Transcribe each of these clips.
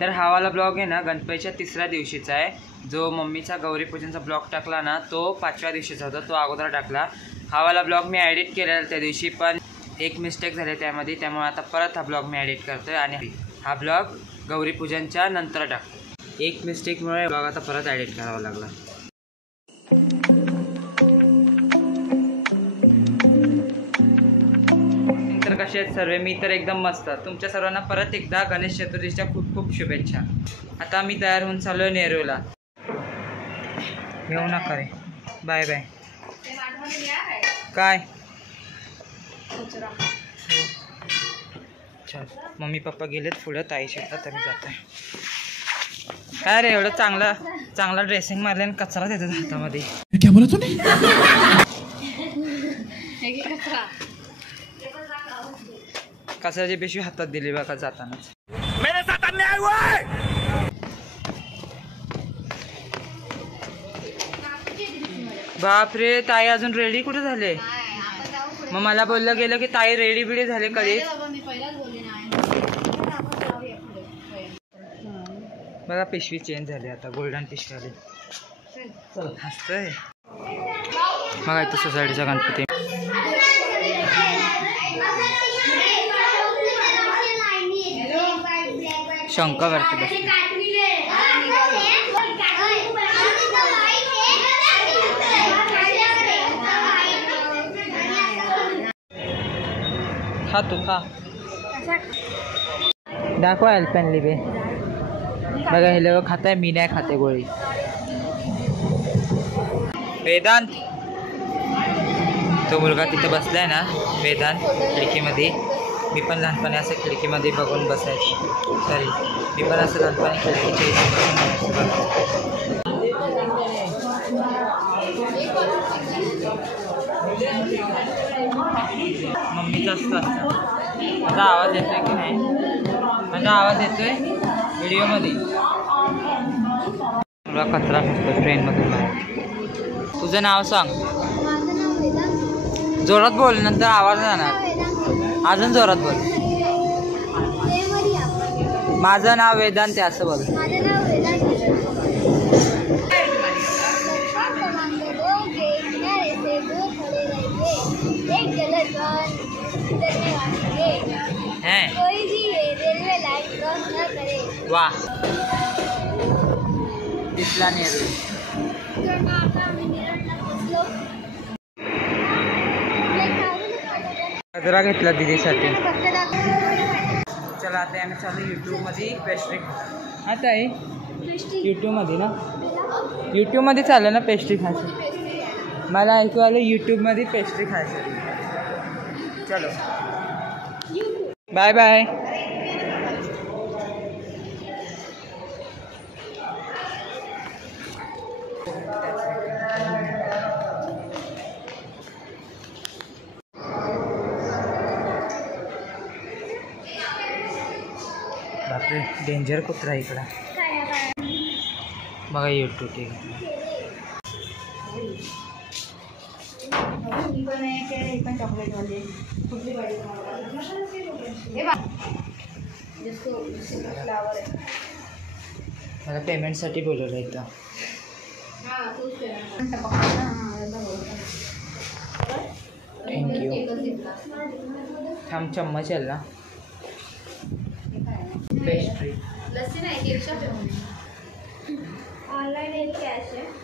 तर हा वाला ब्लॉग आहे ना गणपतीच्या 3ऱ्या दिवशीचा आहे. जो मम्मीचा गौरीपूजनचा ब्लॉग टाकला ना तो 5व्या दिवशीचा होता, तो अगोदर टाकला. हा वाला ब्लॉग मी एडिट केलेला त्या दिवशी, पण एक मिस्टेक झाली त्यामध्ये, त्यामुळे आता परत हा ब्लॉग मी एडिट करतोय आणि हा ब्लॉग गौरीपूजनच्या नंतर टाकतो. एक मिस्टेकमुळे ब्लॉग आता परत एडिट करावा लागला. तर कसे आहेत सर्व? मी तर एकदम मस्त. तुमच्या सर्वांना परत एकदा गणेश चतुर्थीच्या खूप खूप शुभेच्छा. आता मी तयार होऊन चालू आहे नेरूळला. येऊ नका रे. Bye bye. काय चल, मम्मी पप्पा गेलेत पुढे ताई शेतात, आम्ही जात आहे. काय रे एवढं चांगला ड्रेसिंग मारले आणि कचरा देतात हातामध्ये. क्या बोला तूने? कचऱ्याची पिशवी हातात दिली बघा जातानाच. मेरे साथ अन्याय हुआ है. बापरे, ताई अजून रेडी कुठे झाले? मग मला बोललं गेलं की ताई रेडी बिडी झाले कधीच. बघा पिशवी चेंज झाली, आता गोल्डन पिशवी आली. हसतंय. बघा इथं सोसायटीचा गणपती. शंका करते बसते. खा तू खा. दाखवा अल्पन लिबे. बघा हे लोक खात आहे, मी नाही खाते गोळी. वेदांत, तो मुलगा तिथे बसलाय ना वेदांत खिडकीमध्ये. मी पण लहानपणी असं खिडकीमध्ये बघून बसायचो. सॉरी, मी पण असं लहानपणी खिडकीच्या इथे बसून मम्मीचं असतं. माझा आवाज येतोय की नाही? माझा आवाज येतोय व्हिडिओमध्ये. थोडा कचरा फेकतो ट्रेनमधून बाहेर. तुझं नाव सांग. जोरात बोल, नंतर आवाज जाणार. अजून जोरात बोल. माझं नाव वेदांत आहे असं बोल. वा दिसला नेहरू. गजरा घेतला दीदीसाठी. चला आता आम्ही चालू यूट्यूबमध्ये पेस्ट्री. आता आहे यूट्यूबमध्ये ना, यूट्यूबमध्ये चाललं ना पेस्ट्री खायचं. मला ऐकू आलं यूट्यूबमध्ये पेस्ट्री खायचं. चलो बाय बाय. बापरे, डेंजर कुत्रा इकडं. बघा यूट्यूब ते मला पेमेंटसाठी बोलवलं इथं. थँक्यू. हम चम्मच आहे ना पेस्ट्री.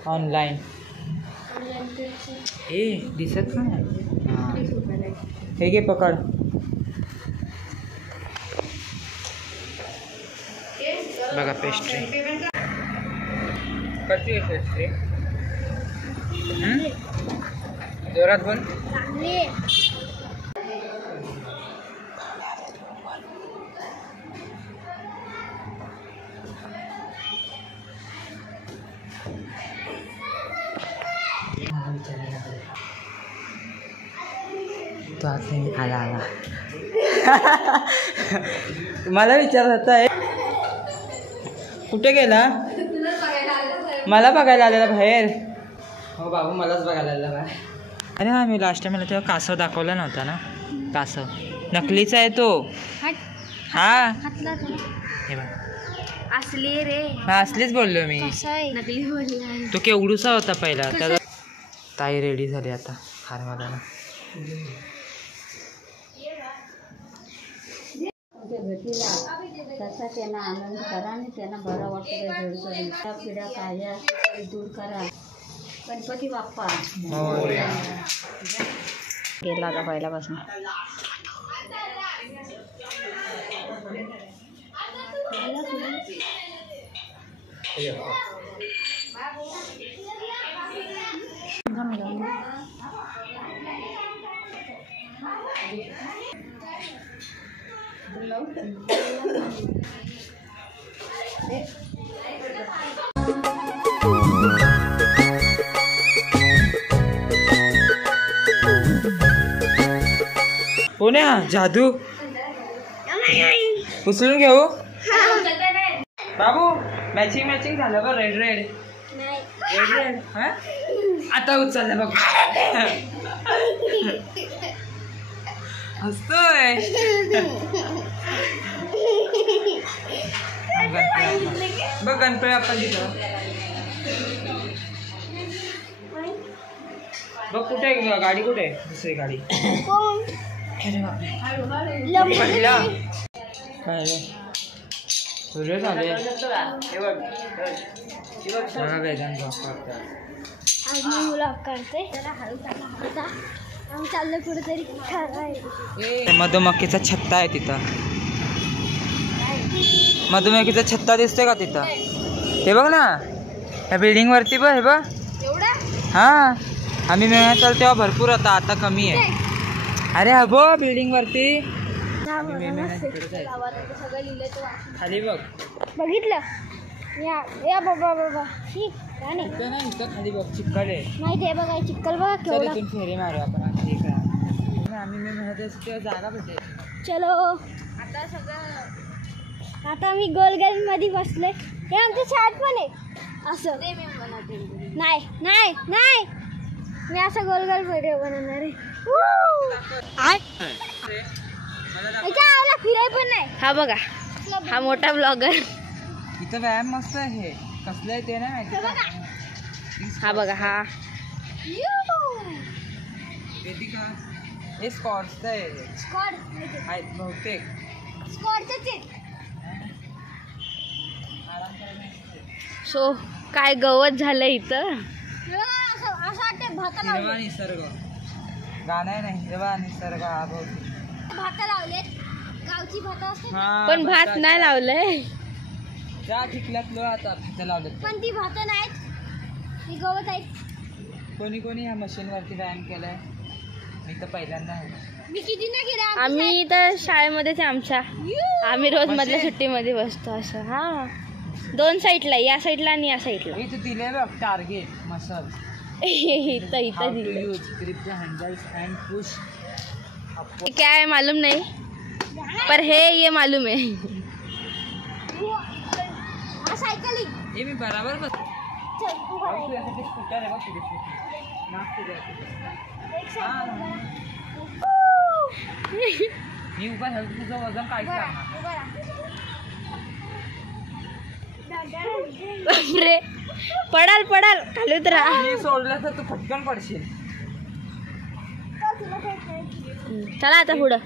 ऑनलाइन हे दिसत का नाही? हे घे पकड. बघा पेस्ट्री कशी आहे पेस्ट्री? जोरात बोल. तो आता आला मला विचारत आहे कुठे गेला? मला बघायला आलेला बाहेर. हो बाबू मलाच बघायला आलेला बाहेर. अरे हा मी लास्ट टाइम तेव्हा कासव दाखवला नव्हता ना. कासव नकलीचा आहे तो. हा हे बघ असली रे. हा असलीच बोललो मी. नकली बोलला. तो केवढूसा होता पहिला. त्याला ताई रेडी झाली आता हार घालायला. तसा त्यांना आनंद करा आणि त्यांना बरं वाटतं. पिढ्या काळ्या दूर करा. गणपती बाप्पा गेला का पहिल्यापासून. कोण आहे जादू उचलून घेऊ. बाबू मॅचिंग मॅचिंग झालं बघ. Red red red red. हा आता उचललं बघ. हसतोय. बघ गणपती आपण तिथं बघ. कुठे गाडी कुठे दुसरी गाडी. सूर्य झाले. मधुमक्खीचा छत्ता आहे तिथं. मधुमक्खीचा छत्ता दिसतोय का तिथं. हे बघ ना या बिल्डिंग वरती बघ. हे बघ. हा आम्ही मेहनत चालतो तेव्हा भरपूर होता. आता कमी आहे. अरे हा बघ बिल्डिंग वरती खाली बघ. बघितलं या बाबा बाबा. खाली बघ चिखल आहे. नाही ते बघा चिखल बघा केवढा. फेरी मारू आपण. आम्ही मेहनत तेव्हा जागा भेटेल. चलो आता सगळं. आता आम्ही गोलगल मध्ये बसलोय. हे आमच्या शाळेत पण आहे असं. नाही नाही नाही मी असं गोलगोल व्हिडिओ बनवणार आहे. फिराय पण नाही. हा बघा हा मोठा ब्लॉगर. इथं व्यायाम मस्त आहे. कसलं आहे ते नाही माहिती. हा बघा हा हे स्कॉटचं आहे बहुतेक. सो काय गवत झालं इथं. हिरवा निसर्ग. गाणं आहे ना हिरवा निसर्ग. हा बहुतेक भात लावलेत. गावची भात असते पण भात नाही लावलंय. त्या चिखल्यात आता भात लावलेत. पण ती भात नाहीत. ती गवत आहेत. कोणी कोणी ह्या मशीनवरती व्यायाम केलाय. मी तर पहिल्यांदा आहे. मी किती ना गेले. आम्ही तर शाळेमध्येच आमच्या. आम्ही रोज मधल्या सुट्टीमध्ये बसतो असं. हा दोन साईडला या साईडला आणि या साईडला. इथं दिले बघ टार्गेट मसल. इथं इथं दिलं. Grip the handles and push. क्या है मालूम नहीं पर है ये मालूम है. हे मी बराबर बस. स्कूटर आहे बघ. मी उभा झालो. तुझं वजन काय रे. पडाल पडाल खालीत राहा. मी सोडलं तर तू फटकन पडशील. चला आता पुढं.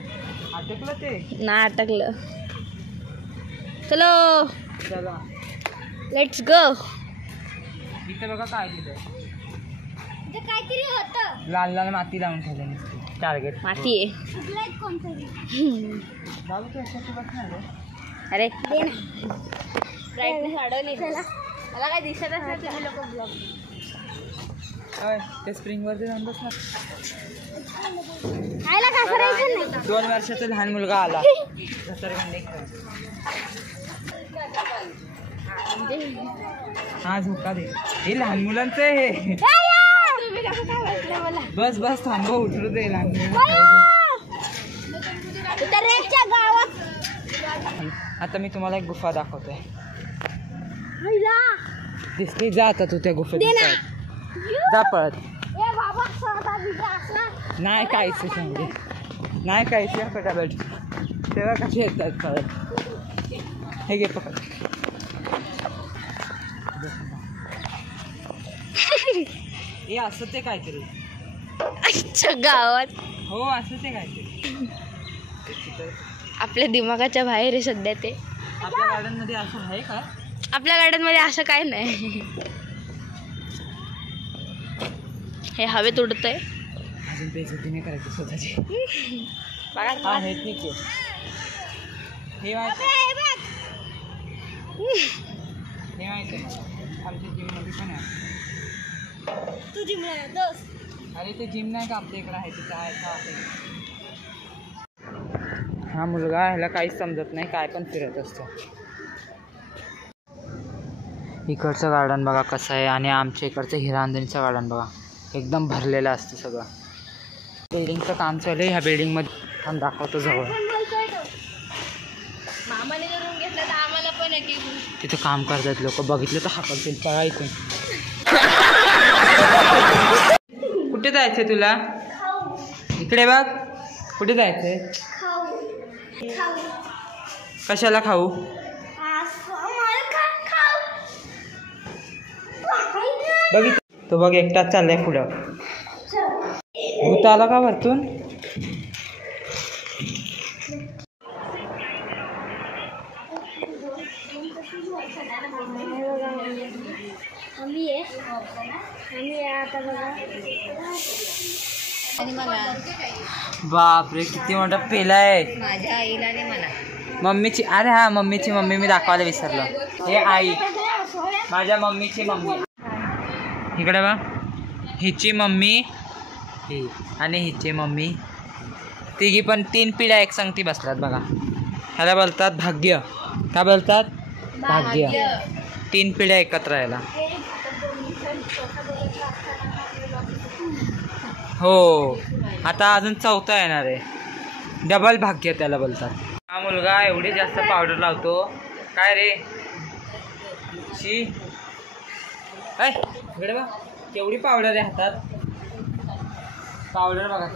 अटकलं ते नाही अटकलं. चलो चला लेट्स गो. इथं बघा काय तिथं काहीतरी होतं. लाल लाल माती लावून ठेवली. टार्गेट माती आहे. अरे दे ना. ब्राईटनेस वाढवली. मला काय दिसत नाही. तुम्ही लोक ब्लॉग ते स्प्रिंग वरती जाऊन बस ना. खायला घासरायचं नाही. 2 वर्षाचा लहान मुलगा आला. हा झोका दे. हे लहान मुलांचं आहे. बस बस थांबव. उतरू दे लहान गावात. आता मी तुम्हाला एक गुफा दाखवतोय. दिसली. जा आता तू त्या गुफेत. जा पळत. नाही काहीच समजे. नाही काहीच. या फटाफट तेव्हा कसे येतात पळत. हे घे पकड. हे असं ते काहीतरी अच्छा गावात हो असं ते काहीतरी आपल्या दिमागाच्या बाहेर आहे सध्या ते. आपल्या गार्डन मध्ये असं आहे का? आपल्या गार्डन मध्ये असं काय नाही. हे हवेत उडतंय. अजून बेइज्जती नाही करायची स्वतःची. बघा हे ठीक आहे. हे माहिती आहे आमच्या जिम मध्ये पण आहे. तू जिम दोस्त. अरे ते जिम नाही का आपल्या इकडे आहे तिथं आहे का? हा मुलगा ह्याला काहीच समजत नाही, काय पण फिरत असतो. इकडचं गार्डन बघा कसं आहे आणि आमच्या इकडचं हिरांजणीचं गार्डन बघा एकदम भरलेलं असतं सगळं. बिल्डिंगचं काम चालू आहे. ह्या बिल्डिंगमध्ये काम दाखवतो जवळ. मामाने करून घेतलं तर आम्हाला पण आहे की. तिथं काम करतात लोक, बघितलं तर हाकलतील पळा इथून. कुठे जायचंय तुला? इकडे बघ. कुठे जायचंय? कशाला खाऊ? बघ तो बघ एकटाच चाललाय पुढं. भूत आला का वरतून? बापरे किती मोठा पेला आहे. माझ्या आईला आणि मला मम्मीची. अरे हा मम्मीची मम्मी मी दाखवायला विसरलो. हे आई माझ्या मम्मीची मम्मी. इकडे बा हिची मम्मी ही आणि हिची मम्मी तिघी पण 3 पिढ्या एक संगती बसतात बघा. ह्याला बोलतात भाग्य. काय बोलतात? भाग्य. 3 पिढ्या एकत्र यायला. हो आता अजून 4था येणार आहे. डबल भाग्य त्याला बोलतात. हा मुलगा एवढी जास्त पावडर लावतो काय रे. शी काय इकडे बघ केवढी पावडर आहे हातात. पावडर बघा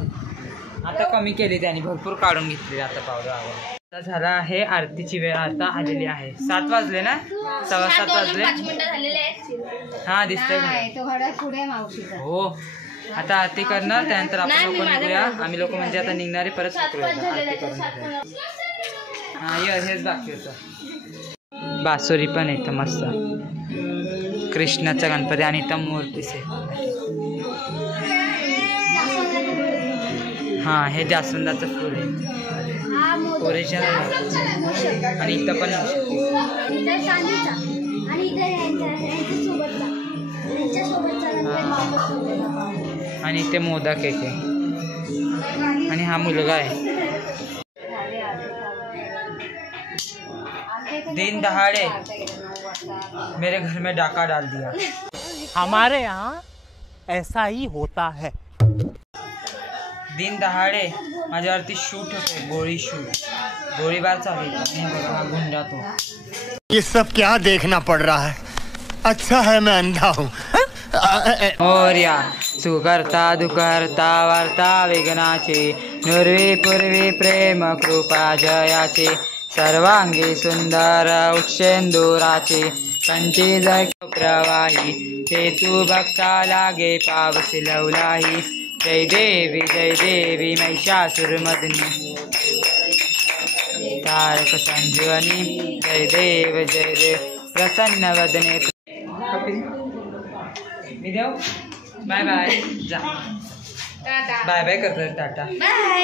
आता कमी केली त्याने, भरपूर काढून घेतली आता पावडर. आता झाला आहे आरतीची वेळ आता आलेली आहे. 7 वाजले ना? 7:15 वाजले. हा दिसतंय हो. आता आरती करणार त्यानंतर आपण लोक निघूया. आम्ही लोक म्हणजे आता निघणारे परत आरती करून. हा हेच बाकी होतं. बासुरी पण येतं मस्त. कृष्णाचा गणपती आणि इथं मूर्तीच आहे. हा हे जास्वंदाचं फूल आहे ओरिजिनल. आणि इथं पण आणि इथे मोदक आहे. आणि हा मुलगा आहे. दिन दहाड़े मेरे घर में डाका डाल दिया. हमारे यहाँ ऐसा ही होता है. दिन दहाड़े माझ्यावरती शूट होते. गोळीबार चालू आहे. गुंडा तो. ये सब क्या देखना पड़ रहा है. अच्छा है मैं अंधा हूँ. मोर्या सुकर्ता दुकर्ता वार्ता विघ्नाचे नुर्वी पूर्वी प्रेम कृपा जयाचे सर्वांगी सुंदर उक्षेंदुराचे कंची जय प्रवाही चेतू भक्ता लागे पावसी लवलाही. जय देवी महिषासुरमर्दिनी तारक संजीवनी. जय देव प्रसन्न वदने. Bye bye. जा बाय बाय करतो. Tata bye.